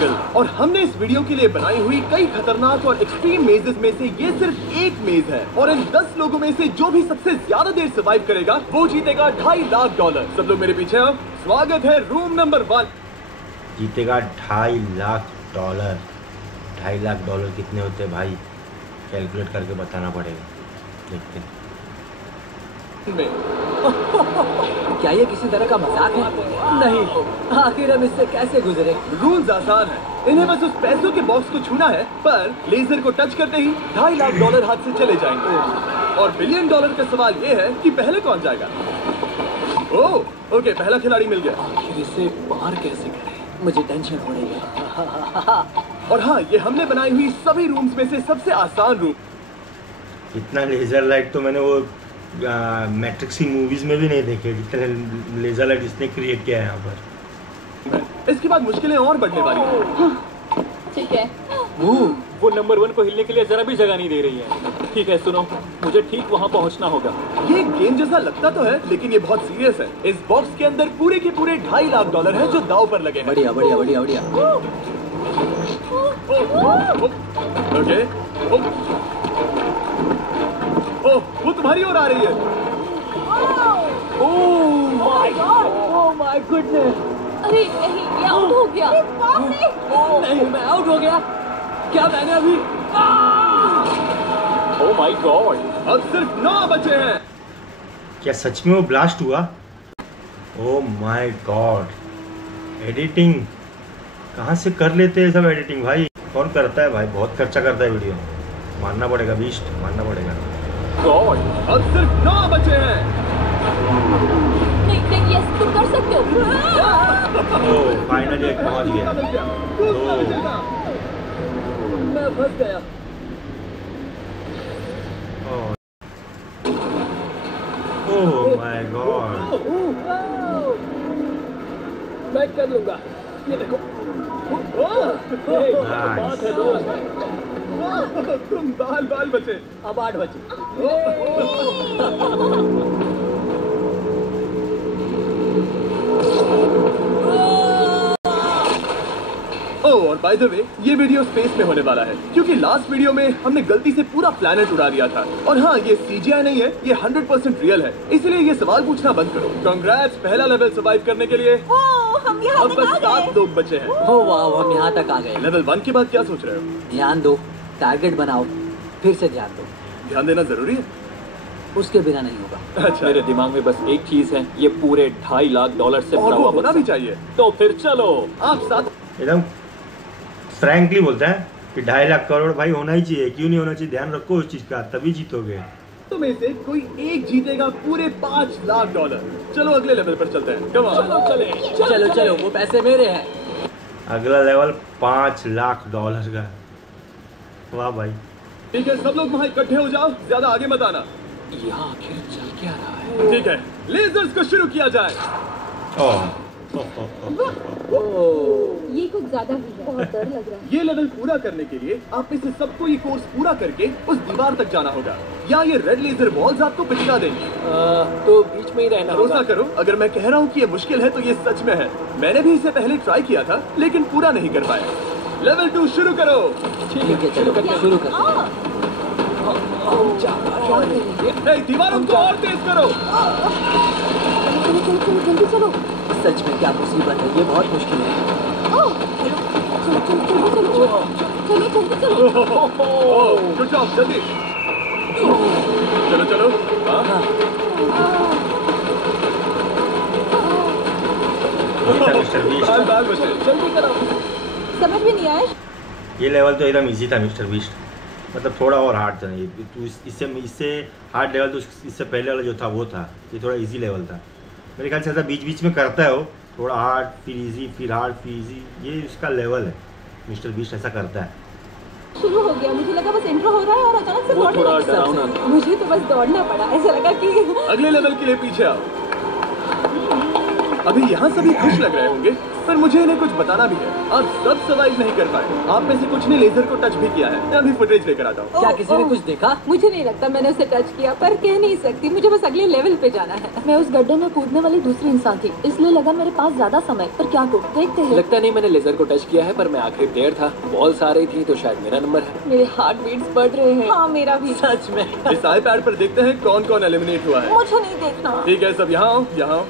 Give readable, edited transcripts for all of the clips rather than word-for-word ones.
मुश्किल। और हमने इस वीडियो के लिए बनाई हुई कई खतरनाक और एक्सट्रीम मेजेस में से ये सिर्फ एक मेज है, और इन 10 लोगों में से जो भी सबसे ज्यादा देर सर्वाइव करेगा वो जीतेगा $2.5 लाख। सब लोग मेरे पीछे आओ। स्वागत है रूम नंबर 1। जीतेगा $2.5 लाख। $2.5 लाख कितने होते हैं भाई? कैलकुलेट करके बताना पड़ेगा। देखते हैं। क्या ये किसी तरह का मजाक है? नहीं, आखिर हम इससे कैसे गुजरे? रूल्स आसान है, इन्हें बस उस पैसों के बॉक्स को छूना है, पर लेजर को टच करते ही $2.5 लाख हाथ से चले जाएंगे। और $1 बिलियन का सवाल ये है कि पहले कौन जाएगा। ओह ओके, पहला खिलाड़ी मिल गया। आखिर इसे पार कैसे करें? मुझे टेंशन हो रही है। और हाँ, ये हमने बनाई हुई सभी रूम्स में से सबसे आसान रूम। इतना लेजर लाइट तो मैंने वो मैट्रिक्स की मूवीज में भी नहीं देखे, जितना लेजर लाइट इसने क्रिएट किया है यहाँ पर। इसके बाद मुश्किलें और बढ़ने वाली हैं। ठीक है। वो नंबर 1 को हिलने के लिए जरा भी जगह नहीं दे रही है। ठीक है, सुनो, मुझे ठीक वहाँ पहुँचना होगा। ये गेम जैसा लगता तो है, लेकिन ये बहुत सीरियस है। इस बॉक्स के अंदर पूरे के पूरे $2.5 लाख हैं जो दांव पर लगे हैं। बढ़िया बढ़िया बढ़िया बढ़िया। ओके, ओह, वो तुम्हारी ओर आ रही है। Oh my goodness. अरे नहीं, ये आउट हो गया। नहीं, मैं आउट हो गया। क्या मैंने अभी? ओह माय गॉड, अब सिर्फ 9 बचे हैं। क्या सच में वो ब्लास्ट हुआ? Oh my God. एडिटिंग कहाँ से कर लेते हैं सब एडिटिंग भाई? कौन करता है भाई? बहुत खर्चा करता है वीडियो। मानना पड़ेगा बीस्ट, मानना पड़ेगा। गॉड, अब सिर्फ 9 बचे हैं। नहीं नहीं, यस तुम कर सकते हो। ओह फाइनली पहुंच गया। मैं फंस गया। Oh my God. मैं कर लूंगा। ये देखो। नाइस। तुम बाल बचे। अब 8 बचे। ओह, और बाय द वे, ये वीडियो स्पेस में होने वाला है, क्योंकि लास्ट वीडियो में हमने गलती से पूरा प्लैनेट उड़ा दिया था। और हाँ, ये CGI नहीं है, ये 100% रियल है, इसलिए ये सवाल पूछना बंद करो। कांग्रेट्स, पहला लेवल सर्वाइव करने के लिए। हम यहाँ अब बस 7 लोग बचे हैं। ओह वाह, हम यहाँ तक आ गए। लेवल 1 के बाद क्या सोच रहे हो? ध्यान दो, टारगेट बनाओ, फिर से ध्यान दो। ध्यान देना जरूरी है। उसके बिना नहीं होगा। अच्छा, मेरे दिमाग में बस एक चीज है, ये पूरे $2.5 लाख से और भरा वो हुआ होना बक्सा। भी चाहिए। तो फिर चलो। आप 7 एकदम फ्रैंकली बोलता है कि $2.5 लाख भाई होना ही चाहिए। क्यों नहीं होना चाहिए? ध्यान रखो उस चीज का, तभी जीतोगे। तो में से कोई एक जीतेगा पूरे $5 लाख। चलो अगले लेवल पर चलते हैं। Come on। चलो, वो पैसे मेरे हैं। अगला लेवल $5 लाख का। वाह भाई। ठीक है, सब लोग वहाँ इकट्ठे हो जाओ, ज्यादा आगे मत आना। यहाँ आखिर चल क्या रहा है? ठीक है, लेजर्स को शुरू किया जाए। ये कुछ ज्यादा ही है, बहुत डर लग रहा है। ये लेवल पूरा करने के लिए आप में से सबको ये कोर्स पूरा करके उस दीवार तक जाना होगा, या ये रेड लेजर बॉल्स आपको पिछला देंगी। तो बीच में ही रहना होगा। भरोसा करो, अगर मैं कह रहा हूँ कि ये मुश्किल है तो ये सच में है। मैंने भी इसे पहले ट्राई किया था, लेकिन पूरा नहीं कर पाया। लेवल 2 शुरू करो। ठीक है, चलो शुरू करो। दीवारों को और तेज करो। जल्दी चलो। सच में क्या मुसीबत है, ये बहुत मुश्किल है। चलो। गुड जॉब, जल्दी चलो। हाँ। बाल बचे। जल्दी करो। समझ भी नहीं आया। ये लेवल तो एकदम इजी था मिस्टर बीस्ट। मतलब थोड़ा और हार्ड था। ये इससे हार्ड लेवल तो इससे पहले वाला जो था वो था। ये थोड़ा इजी लेवल था मेरे ख्याल से। ऐसा बीच बीच में करता है वो, थोड़ा हार्ड फिर इजी फिर हार्ड फिर इजी। ये इसका लेवल है। मिस्टर बीस्ट ऐसा करता है। शुरू हो गया, मुझे लगा बस इंट्रो हो रहा है और अचानक से वो थोड़ा दौड़ने डरावना लगा। मुझे तो बस दौड़ना पड़ा, ऐसा लगा कि अगले लेवल के लिए पीछे आओ। अभी यहाँ सभी खुश लग रहे होंगे, पर मुझे इन्हें कुछ बताना भी है। आप सब सर्वाइव नहीं कर पाए। आप में से कुछ ने लेजर को टच भी किया है। मैं अभी फुटेज लेकर आता हूँ। क्या किसी ने कुछ देखा? मुझे नहीं लगता मैंने उसे टच किया, पर कह नहीं सकती। मुझे बस अगले लेवल पे जाना है। मैं उस गड्ढे में कूदने वाली दूसरी इंसान थी, इसलिए लगा मेरे पास ज्यादा समय। पर क्या को देखते हैं। लगता नहीं मैंने लेजर को टच किया है, पर मैं आखिरी प्लेयर था। बॉल्स आ रही थी तो शायद मेरा नंबर है। मेरे हार्ट बीट्स बढ़ रहे हैं। हाँ मेरा भी। सच में। इस iPad पर देखते हैं कौन कौन एलिमिनेट हुआ है। मुझे नहीं देखना। ठीक है, सब यहाँ आओ, यहाँ आओ।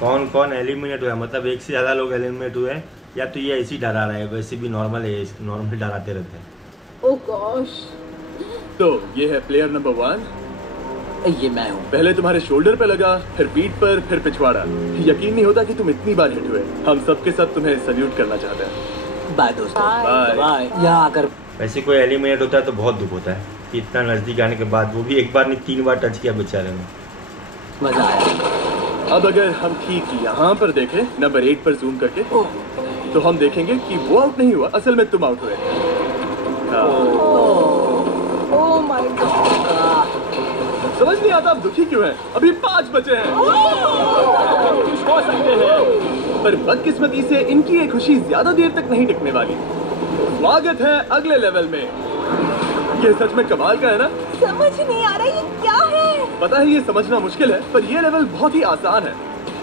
कौन कौन एलिमिनेट हुआ, मतलब एक से ज़्यादा लोग एलिमिनेट हुए हैं, या तो ये ऐसे ही डरा रहा है, वैसे भी नॉर्मल है, नॉर्मल डराते रहते हैं। ओह गॉश। तो ये है प्लेयर नंबर 1। ये मैं हूँ। पहले तुम्हारे शोल्डर पे लगा, फिर पीठ पर, फिर पिछवाड़ा। यकीन नहीं होता कि तुम इतनी बार हिट हुए। हम सब के सब तुम्हें सल्यूट करना चाहते हैं। बाय दोस्तों। बाय। बाय। यहाँ आकर वैसे कोई एलिमिनेट होता है तो बहुत दुख होता है कि इतना नज़दीक आने के बाद, वो भी एक बार नहीं 3 बार टच किया बेचारे ने। मजा आया। अब अगर हम ठीक यहाँ पर देखें, नंबर 8 पर जूम करके, तो हम देखेंगे कि वो आउट नहीं हुआ, असल में तुम आउट हुए। Oh my God. समझ नहीं आता आप दुखी क्यों हैं? अभी 5 बचे हैं। खुश हो सकते हैं, पर बदकिस्मती से इनकी ये खुशी ज्यादा देर तक नहीं टिकने वाली। स्वागत है अगले लेवल में। ये सच में कमाल का है ना? समझ नहीं आ रहा ये क्या है। पता है ये समझना मुश्किल है, पर ये लेवल बहुत ही आसान है।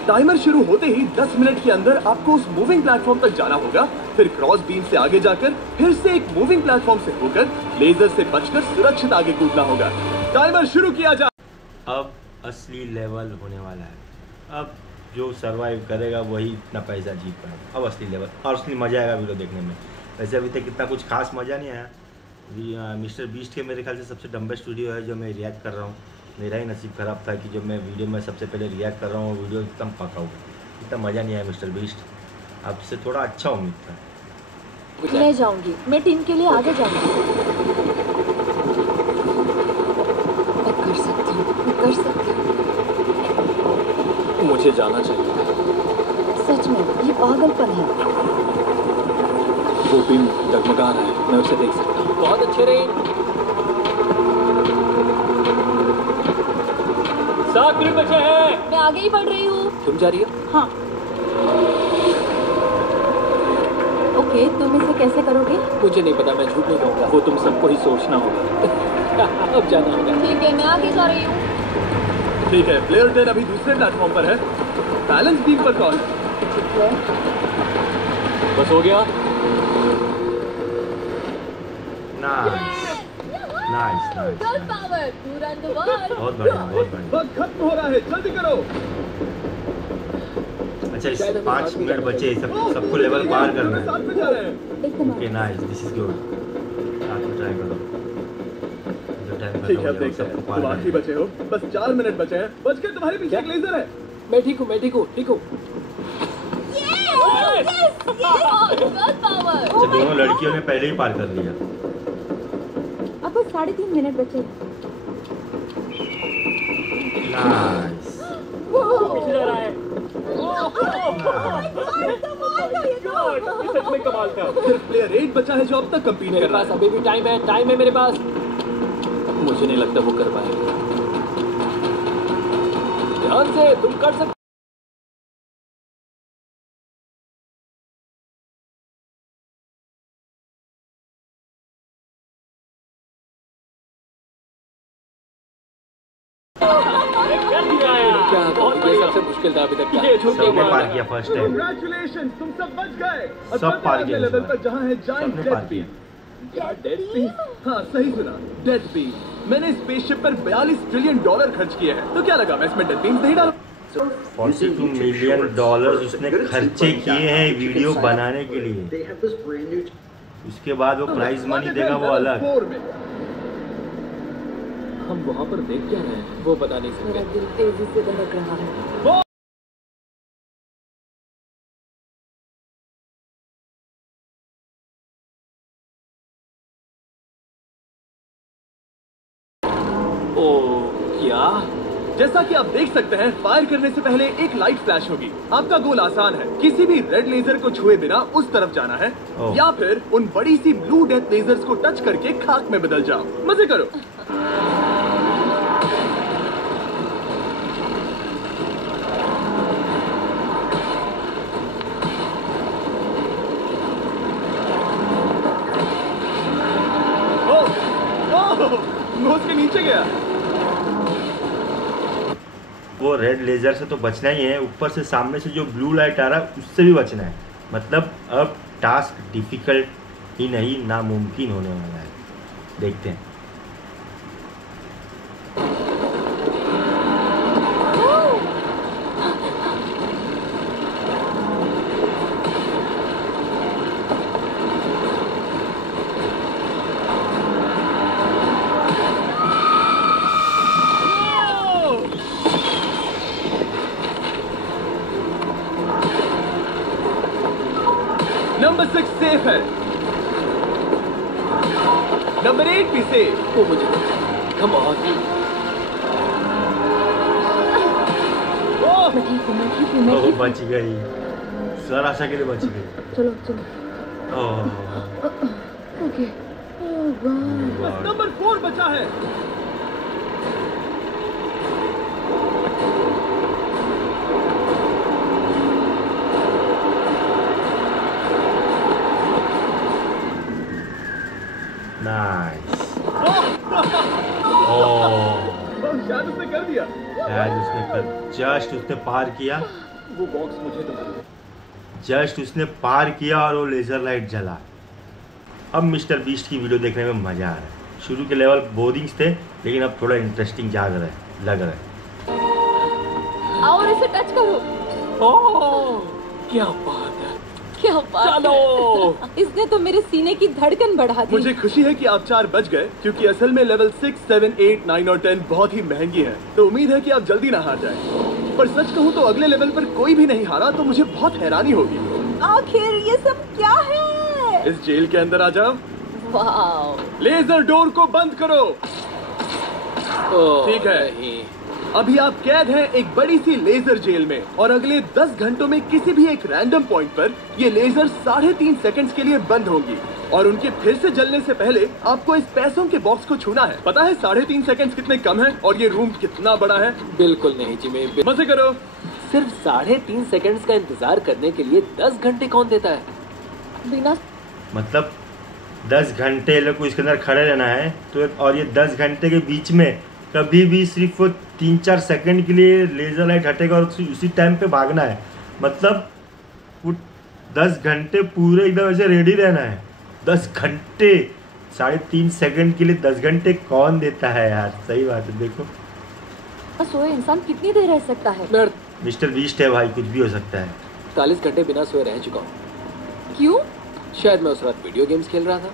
टाइमर शुरू होते ही 10 मिनट के अंदर आपको उस मूविंग प्लेटफॉर्म तक जाना होगा, फिर क्रॉस बीम से आगे जाकर फिर से एक मूविंग प्लेटफॉर्म से होकर लेजर से बचकर सुरक्षित आगे कूदना होगा। टाइमर शुरू किया जा। अब असली लेवल होने वाला है। अब जो सरवाइव करेगा वही इतना पैसा जीत पाएगा। अब असली लेवल, और असली मज़ा आएगा वीडियो देखने में। वैसे अभी तक इतना कुछ खास मज़ा नहीं आया। मिस्टर बीस्ट के मेरे ख्याल से सबसे डम्बेस्ट वीडियो है जो मैं रिएक्ट कर रहा हूँ। मेरा ही नसीब ख़राब था कि जब मैं वीडियो में सबसे पहले रिएक्ट कर रहा हूँ, वीडियो एकदम पका हुआ, इतना मज़ा नहीं आया मिस्टर बीस्ट। आपसे थोड़ा अच्छा उम्मीद था। मैं जाऊंगी, मैं टीम के लिए आगे जाऊंगी। मैं कर सकती हूँ, मैं कर सकती हूँ। मुझे जाना चाहिए। सच में ये पागलपन है। वो बीम डगमगा रहा है, मैं उसे देख सकता हूँ। बहुत अच्छे रहे। 7 मिनट बचे हैं। मैं आगे ही बढ़ रही हूँ। तुम जा रही हो? हाँ। ओके, तुम इसे कैसे करोगे? मुझे नहीं पता, मैं झूठ नहीं कहूँगा। वो तुम सबको ही सोचना होगा। अब जाना होगा। ठीक है, मैं आगे जा रही हूँ। ठीक है, प्लेयर 10 अभी दूसरे प्लेटफॉर्म पर है। बैलेंस बीम पर कौन? बस हो गया। Nice nice, girl power, you run the world. बहुत बढ़िया, बहुत बढ़िया। वक्त खत्म हो रहा है, जल्दी करो। अच्छा, इस 5 मिनट बचे, सबको लेवल पार करना है। साथ में जा रहे हैं। एकदम okay nice, this is good. आप ट्राई करो। ठीक है, अब देखते हैं। तुम आखिरी बचे हो, बस 4 मिनट बचे हैं। बच के तुम्हारे पीछे एक लेजर है। मैं ठीक हूँ, मैं ठीक हूँ, ठीक हूँ। Girl power. अच्छा, दोनों लड़कियों ने पहले ही पार कर लिया। अब बस 3.5 मिनट बचे। नाइस। पीछे जा रहा है। ये सच में कमाल था। सिर्फ प्लेयर 8 बचा है जो अब तक कंपीट मेरे कर रहा पास है। अभी भी टाइम है, टाइम है मेरे पास। मुझे नहीं लगता वो कर पाएंगे। ध्यान से, तुम कर सकते। क्या ये सबसे मुश्किल था अभी तक का। सबने पार किया फर्स्ट टाइम। Congratulations, तुम सब बच गए। सब पार किया लेवल इस बार। पर जहाँ है जाइंट सबने पार डेथ किया। बीम। Death beam? हाँ, सही सुना, डेथ बीम। मैंने स्पेसशिप पर $42 ट्रिलियन खर्च किए हैं, तो क्या लगा मैं इसमें डेथ बीम नहीं डालूं? $42 मिलियन उसने खर्चे किए हैं वीडियो बनाने के लिए। उसके बाद वो प्राइज मनी देगा वो अलग। 4 में। हम वहाँ पर देख क्या रहे हैं वो बता नहीं मेरा सकते। दिल तेजी से धड़क रहा है। ओ क्या? जैसा कि आप देख सकते हैं, फायर करने से पहले एक लाइट फ्लैश होगी। आपका गोल आसान है, किसी भी रेड लेजर को छुए बिना उस तरफ जाना है, या फिर उन बड़ी सी ब्लू डेथ लेजर्स को टच करके खाक में बदल जाओ। मजे करो। नीचे गया। वो रेड लेजर से तो बचना ही है, ऊपर से सामने से जो ब्लू लाइट आ रहा है उससे भी बचना है। मतलब अब टास्क डिफिकल्ट ही नहीं नामुमकिन होने वाला है। देखते हैं। नंबर 6 सेफ है, नंबर 8 भी सेफ। ओ मुझे कम ऑन। मैं ठीक हूँ, मैं ठीक हूँ, मैं ओह ठीक हूँ। बच गई, सर आशा के लिए बच गई। चलो चलो। Oh okay. ओह वाह। बस नंबर 4 बचा है। नाइस। ओह शायद उसने कर दिया। जस्ट उसने पार किया, वो बॉक्स मुझे दो। जस्ट उसने पार किया और वो लेजर लाइट जला। अब मिस्टर बीस्ट की वीडियो देखने में मजा आ रहा है। शुरू के लेवल बोरिंग थे, लेकिन अब थोड़ा इंटरेस्टिंग लग रहा है। आओ और इसे टच करो। ओह क्या बात है। क्या बात चलो। है। इसने तो मेरे सीने की धड़कन बढ़ा दी। मुझे खुशी है कि आप 4 बच गए, क्योंकि असल में लेवल 6, 7, 8, 9 और 10 बहुत ही महंगी है। तो उम्मीद है कि आप जल्दी ना हार जाएं। पर सच कहूँ तो अगले लेवल पर कोई भी नहीं हारा तो मुझे बहुत हैरानी होगी। आखिर ये सब क्या है? इस जेल के अंदर आ जाओ। वाह। लेजर डोर को बंद करो। ओह, ठीक है। नहीं। अभी आप कैद हैं एक बड़ी सी लेजर जेल में, और अगले 10 घंटों में किसी भी एक रैंडम पॉइंट पर ये लेजर 3.5 सेकंड्स के लिए बंद होंगी, और उनके फिर से जलने से पहले आपको इस पैसों के बॉक्स को छूना है। पता है 3.5 सेकंड्स कितने कम है और ये रूम कितना बड़ा है? बिल्कुल नहीं जिमी। मजे करो। सिर्फ 3.5 सेकंड्स का इंतजार करने के लिए 10 घंटे कौन देता है? बिना मतलब 10 घंटे लोग को इसके अंदर खड़े रहना है तो, और ये 10 घंटे के बीच में कभी भी सिर्फ 3-4 सेकंड के लिए लेजर लाइट हटेगा और उसी टाइम पे भागना है। मतलब वो 10 घंटे पूरे एकदम ऐसे रेडी रहना है। 10 घंटे 3.5 सेकंड के लिए 10 घंटे कौन देता है यार? सही बात है। देखो सोए इंसान कितनी देर रह सकता है? मैं मिस्टर बीस्ट है भाई, कुछ भी हो सकता है। 40 घंटे बिना सोए रह चुका हूँ। क्यों? शायद मैं उस रात वीडियो गेम्स खेल रहा था।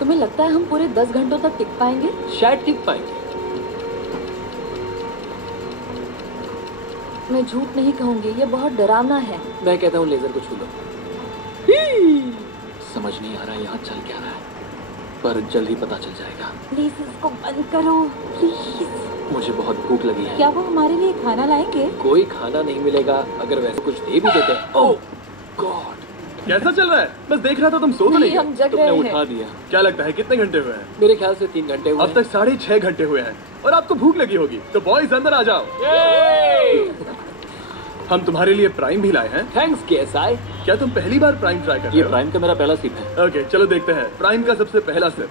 तुम्हें लगता है हम पूरे 10 घंटों तक टिक पाएंगे? शायद टिक पाएंगे। मैं झूठ नहीं कहूंगी, ये बहुत डरावना है। मैं कहता हूँ लेजर को छू लो। समझ नहीं आ रहा यहाँ चल क्या रहा है, पर जल्द ही पता चल जाएगा। प्लीज इसको बंद करो प्लीज। मुझे बहुत भूख लगी है। क्या वो हमारे लिए खाना लाएंगे? कोई खाना नहीं मिलेगा, अगर वैसे कुछ दे भी देते। ओह गॉड, कैसा चल रहा है? बस देख रहा था, तुम सो तो नहीं हम गए? जग तुमने रहे उठा हैं। दिया। क्या लगता है कितने घंटे हुए हैं? मेरे ख्याल से 3 घंटे हुए अब तक 6.5 घंटे हुए हैं और आपको भूख लगी होगी। तो बॉयज अंदर आ जाओ। हम तुम्हारे लिए प्राइम भी लाए हैं। Thanks KSI. क्या तुम पहली बार प्राइम ट्राई कर रहे ये हो? प्राइम का मेरा पहला सिप है। ओके चलो देखते हैं प्राइम का सबसे पहला सिप।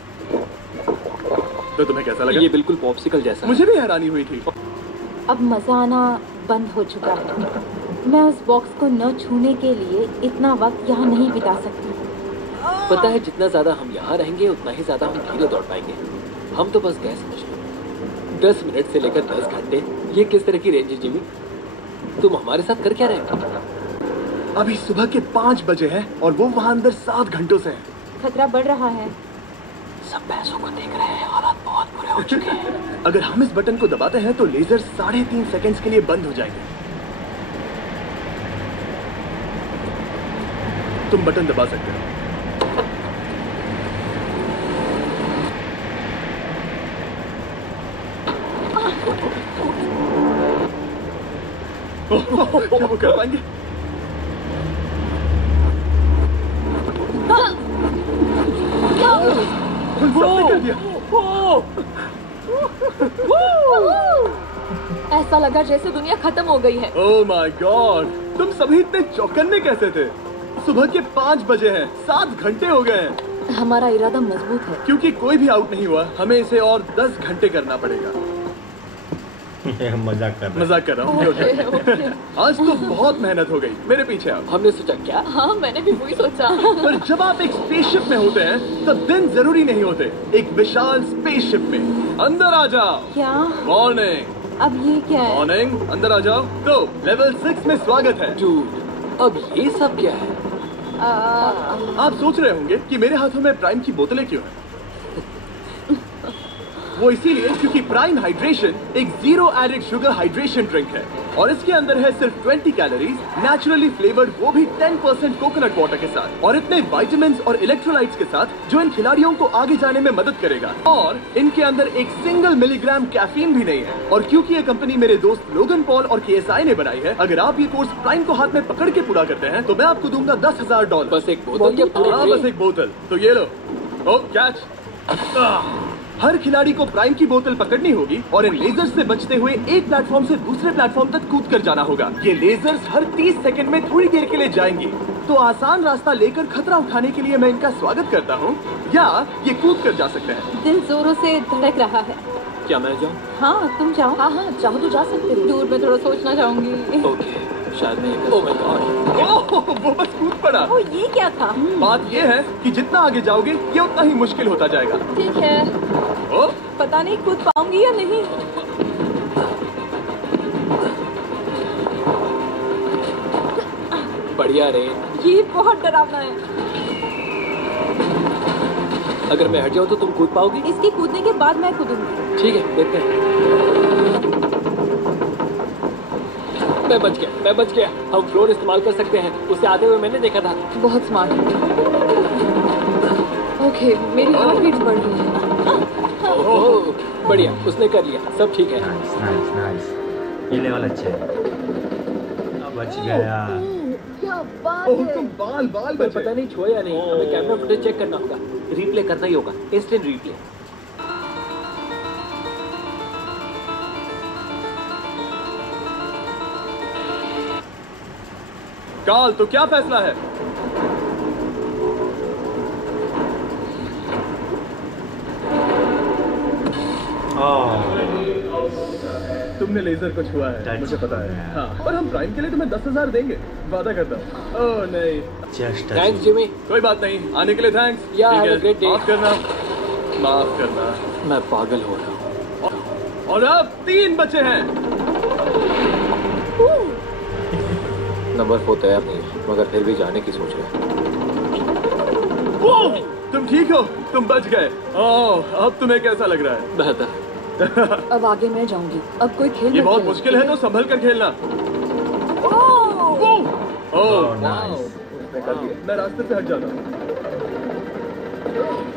तो तुम्हें कैसा लगा? ये बिल्कुल पॉप्सिकल जैसा है। मुझे भी हैरानी हुई थी। अब मजा आना बंद हो चुका है। मैं उस बॉक्स को न छूने के लिए इतना वक्त यहाँ नहीं बिता सकती। पता है जितना ज्यादा हम यहाँ रहेंगे उतना ही ज्यादा हम धीरे दौड़ पाएंगे। हम तो बस गए समझ लो। 10 मिनट से लेकर 10 घंटे, ये किस तरह की रेंज है जिमी? तुम हमारे साथ कर क्या रहे हो? अभी सुबह के 5 बजे हैं और वो वहाँ अंदर 7 घंटों से हैं। खतरा बढ़ रहा है। सब पैसों को देख रहे हैं, हालात बहुत बुरे हो चुके हैं। अगर हम इस बटन को दबाते हैं तो लेजर 3.5 सेकंड्स के लिए बंद हो जाएंगे। तुम बटन दबा सकते हो। क्या वो कर पाएंगे? सबने कर दिया। ऐसा लगा जैसे दुनिया खत्म हो गई है। ओह माय गॉड, तुम सभी इतने चौकन्ने कैसे थे? सुबह के 5 बजे हैं, 7 घंटे हो गए हैं। हमारा इरादा मजबूत है। क्योंकि कोई भी आउट नहीं हुआ, हमें इसे और 10 घंटे करना पड़ेगा। मजाक कर रहा हूँ। आज तो बहुत मेहनत हो गई। मेरे पीछे आओ। हमने सोचा क्या? हाँ, मैंने भी वही सोचा। पर जब आप एक स्पेसशिप में होते हैं तब दिन जरूरी नहीं होते। एक विशाल स्पेसशिप में अंदर आ जाओ। क्या? मॉर्निंग। अब ये क्या है? मॉर्निंग, अंदर आ जाओ। तो लेवल 6 में स्वागत है। डूड, अब ये सब क्या है? आप सोच रहे होंगे कि मेरे हाथों में प्राइम की बोतलें क्यों हैं? वो इसीलिए क्योंकि प्राइम हाइड्रेशन एक zero added sugar hydration drink है और इसके अंदर है सिर्फ 20 कैलोरीज, नेचुरली फ्लेवर्ड, वो भी 10% कोकोनट वाटर के साथ, और इतने विटामिन्स और इलेक्ट्रोलाइट्स के साथ जो इन खिलाड़ियों को आगे जाने में मदद करेगा। और इनके अंदर एक सिंगल मिलीग्राम कैफीन भी नहीं है। और क्योंकि ये कंपनी मेरे दोस्त लोगन पॉल और KSI ने बनाई है, अगर आप ये कोर्स प्राइम को हाथ में पकड़ के पूरा करते हैं तो मैं आपको दूंगा $10,000। बस एक बोतल या हाँ, बस एक बोतल। तो ये लो। ओ, कैच। हर खिलाड़ी को प्राइम की बोतल पकड़नी होगी और इन लेजर्स से बचते हुए एक प्लेटफॉर्म से दूसरे प्लेटफॉर्म तक कूद कर जाना होगा। ये लेजर्स हर 30 सेकंड में थोड़ी देर के लिए जाएंगे। तो आसान रास्ता लेकर खतरा उठाने के लिए मैं इनका स्वागत करता हूँ, या ये कूद कर जा सकते हैं। दिल जोरों से धड़क रहा है। क्या मैं जाऊँ? हाँ, तुम जाओ। हाँ, चाहो तो जा सकते हो। दूर में थोड़ा सोचना चाहूंगी। ओके, शायद मैं। ओह माय गॉड, ओह, वो बस कूद पड़ा। ओ, ये क्या था? बात ये है कि जितना आगे जाओगे ये उतना ही मुश्किल होता जाएगा। ठीक है। ओ, पता नहीं कूद पाऊंगी या नहीं। बढ़िया रे। ये बहुत डरावना है। अगर मैं हट जाऊँ तो तुम कूद पाओगी? इसके कूदने के बाद मैं कूदूंगी। ठीक है, देखते हैं। मैं बच गया। हम फ्लोर इस्तेमाल कर सकते हैं। उसे आते हुए मैंने देखा था। बहुत स्मार्ट। ओके, मेरी हार्ट बीट बढ़ रही है। ओह, बढ़िया, उसने कर लिया। सब ठीक है। नाइस। ये लेवल अच्छा है। अब बच गया। क्या बात ओह, है। तुम बाल पर बचे। पता नहीं छुआ या नहीं। हमें कैमरा फुटेज चेक करना होगा। रिप्ले करना ही होगा। Instant replay. काल, तो क्या फैसला है? तुमने लेजर को छुआ है, मुझे पता है। हाँ, पर हम प्राइम के लिए तुम्हें 10,000 देंगे, वादा करता हूँ। ओह नहीं। Thanks Jimmy. कोई बात नहीं, आने के लिए थैंक्स। Yeah, ठीक have a है, great day. माफ करना। मैं पागल हो रहा हूँ। और अब 3 बचे हैं। नंबर 4 तैयार नहीं है, मगर फिर भी जाने की सोच रहे हैं। तुम ठीक हो? तुम बच गए। ओह, अब तुम्हें कैसा लग रहा है? बेहतर। अब आगे मैं जाऊंगी। अब कोई खेल ये मत बहुत खेलो। मुश्किल है, तो संभल कर खेलना। ओह, नाइस। मैं रास्ते से हट जाता हूँ।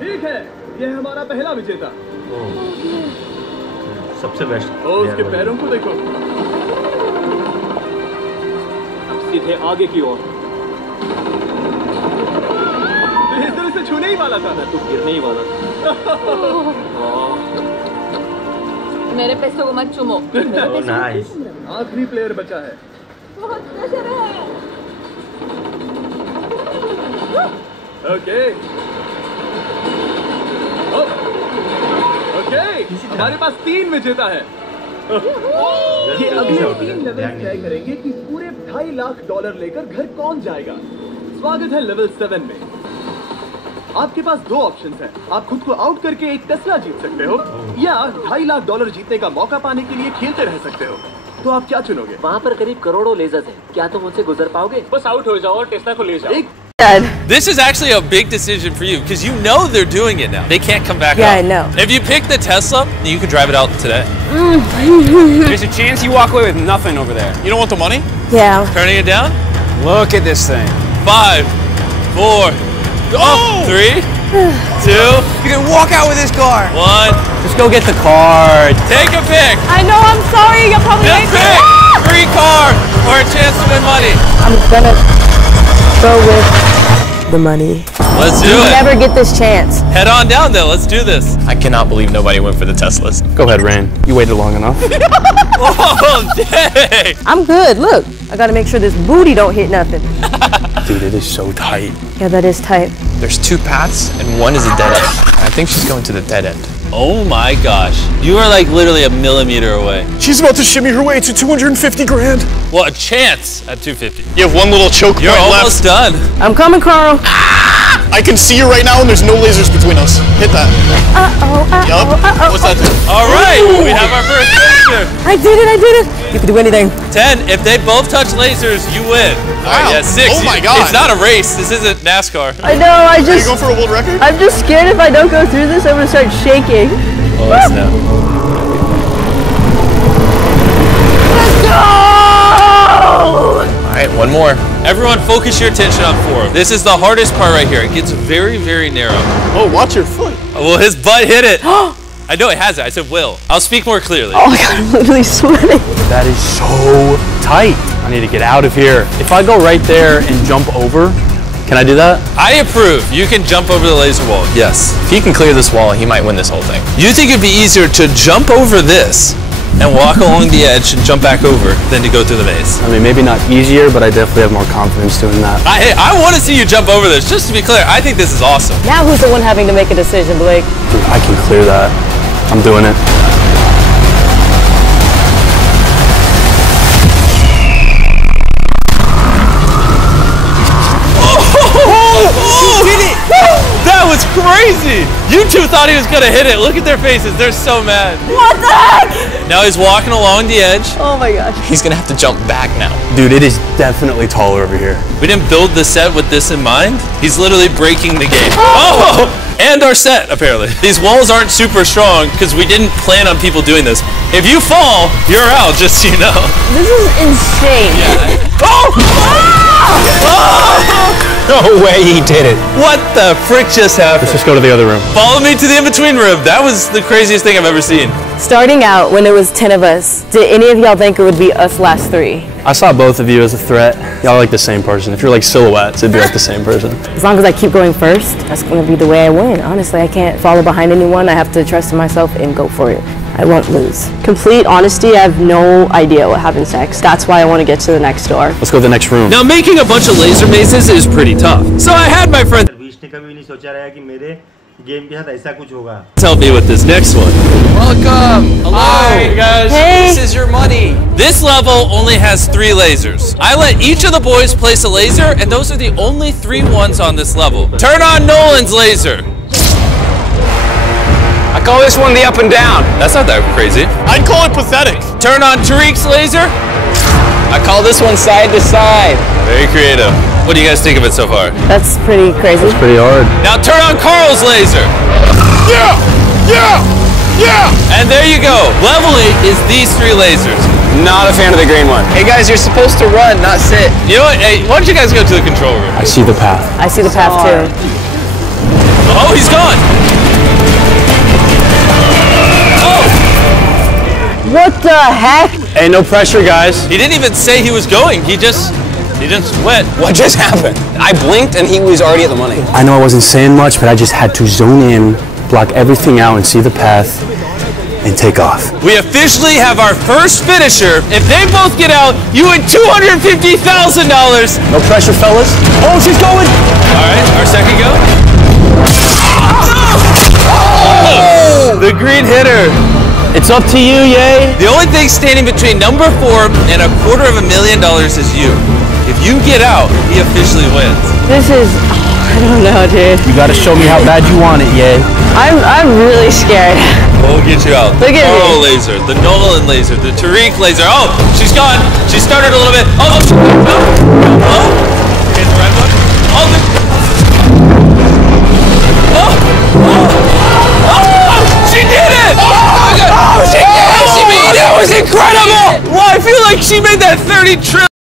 ठीक है, ये है हमारा पहला विजेता। सबसे बेस्ट। ओ, उसके पैरों को देखो। अब सीधे आगे की ओर। लेजर से छूने ही वाला था। मैं तो गिरने ही वाला था। मेरे पैसों को मत चुमो। नाइस। आखिरी प्लेयर बचा है। बहुत प्रेशर है। ओके ओके, हमारे पास 3 विजेता है। ये अगले 3 लेवल तय करेंगे कि पूरे $2.5 लाख लेकर घर कौन जाएगा। स्वागत है लेवल 7 में। आपके पास 2 ऑप्शंस हैं। आप खुद को आउट करके एक टेस्ला जीत सकते हो, या $2.5 लाख जीतने का मौका पाने के लिए खेलते रह सकते हो। तो आप क्या चुनोगे? वहाँ पर करीब करोड़ों लेजर्स हैं। क्या तुम उनसे गुजर पाओगे? बस आउट हो जाओ और टेस्ला को ले जाओ। एक This is actually a big decision for you because you know they're doing it now. They can't come back Yeah, up. I know. If you pick the Tesla, you can drive it out today. There's a chance you walk away with nothing over there. You don't want the money? Yeah. Turning it down? Look at this thing. 5, 4, 3, 2, You can walk out with this car. 1. Just go get the card. Take a pick. I know, I'm sorry. You're probably Just pick. Free car or a chance to win money. I'm gonna go with the money. Let's do You it. never get this chance. Head on down there. Let's do this. I cannot believe nobody went for the Teslas. Go ahead, Rain. You waited long enough. Oh, dang. I'm good. Look, I gotta make sure this booty don't hit nothing. Dude, it is so tight. Yeah, that is tight. There's 2 paths and one is a dead end. I think she's going to the dead end. Oh my gosh. You are like literally a millimeter away. She's about to shimmy her way to 250 grand. Well, a chance at 250. You have one little choke You're point almost left. done. I'm coming, Carl. I can see you right now and there's no lasers between us. Hit that. Yup. What's that do? All right, we have our first laser. I did it. You can do anything. 10, if they both touch lasers, you win. All right, Wow. yeah, 6. Oh my God. It's not a race. This isn't NASCAR. I know, Are you going for a world record? I'm just scared if I don't go through this, I'm gonna start shaking. Oh, it's now. All right, one more. Everyone focus your attention on 4. This is the hardest part right here. It gets very, very narrow. Oh, watch your foot. Well, his butt hit it. I know it has it. I said will. I'll speak more clearly. Oh my god, I'm literally sweating. That is so tight. I need to get out of here. If I go right there and jump over, can I do that? I approve. You can jump over the laser wall. Yes. If he can clear this wall, he might win this whole thing. You think it'd be easier to jump over this and walk along the edge and jump back over than to go through the maze? I mean, maybe not easier, but I definitely have more confidence doing that. I want to see you jump over this. Just to be clear, I think this is awesome. Now who's the one having to make a decision, Blake? Dude, I can clear that. I'm doing it. That was crazy! You two thought he was gonna hit it. Look at their faces. They're so mad. What the heck? Now he's walking along the edge. Oh my gosh. He's gonna have to jump back now. Dude, it is definitely taller over here. We didn't build the set with this in mind. He's literally breaking the game. Oh! And our set, apparently. These walls aren't super strong because we didn't plan on people doing this. If you fall, you're out, just so you know. This is insane. No way he did it. What the frick just happened? Let's just go to the other room. Follow me to the in-between room. That was the craziest thing I've ever seen. Starting out, when there was 10 of us, did any of y'all think it would be us last 3? I saw both of you as a threat. Y'all are like the same person. If you're like silhouettes, it'd be like the same person. As long as I keep going first, that's going to be the way I win. Honestly, I can't follow behind anyone. I have to trust in myself and go for it. I won't lose. Complete honesty, I have no idea what happens next. That's why I want to get to the next door. Let's go to the next room. Now, making a bunch of laser mazes is pretty tough. So I had my friend बीच ने कभी नहीं सोचा रहा कि मेरे game के साथ ऐसा कुछ होगा. help me with this next one. Welcome. Hello. Hi, guys. Hey. This is your money. This level only has 3 lasers. I let each of the boys place a laser, and those are the only 3 ones on this level. Turn on Nolan's laser. I call this one the up and down. That's not that crazy. I'd call it pathetic. Turn on Tariq's laser. I call this one side to side. Very creative. What do you guys think of it so far? That's pretty crazy. It's pretty hard. Now turn on Carl's laser. Yeah! Yeah! Yeah! And there you go. Level 8 is these 3 lasers. Not a fan of the green one. Hey guys, you're supposed to run, not sit. You know what? Hey, why don't you guys go to the control room? I see the path. I see the path too. Oh, he's gone. Oh, What the heck? Hey, no pressure, guys. he didn't even say he was going. He just went. What just happened? I blinked and he was already at the money. I know I wasn't saying much, but I just had to zone in, block everything out, and see the path, and take off. We officially have our first finisher. If they both get out, you win $250,000. No pressure, fellas. Oh, she's going. All right, our second go. Oh! The green hitter. It's up to you, Ye. The only thing standing between number 4 and $250,000 is you. If you get out, he officially wins. This is, I don't know, dude. You gotta show me how bad you want it, Ye. I'm really scared. We'll get you out. Look at me. Carl laser, the Nolan laser, the Tariq laser. Oh, she's gone. She started a little bit. Oh, oh. Hit the right one. Oh, she did it! Oh, she did it! She made it! That was incredible! Well, I feel like she made that 30 trillion.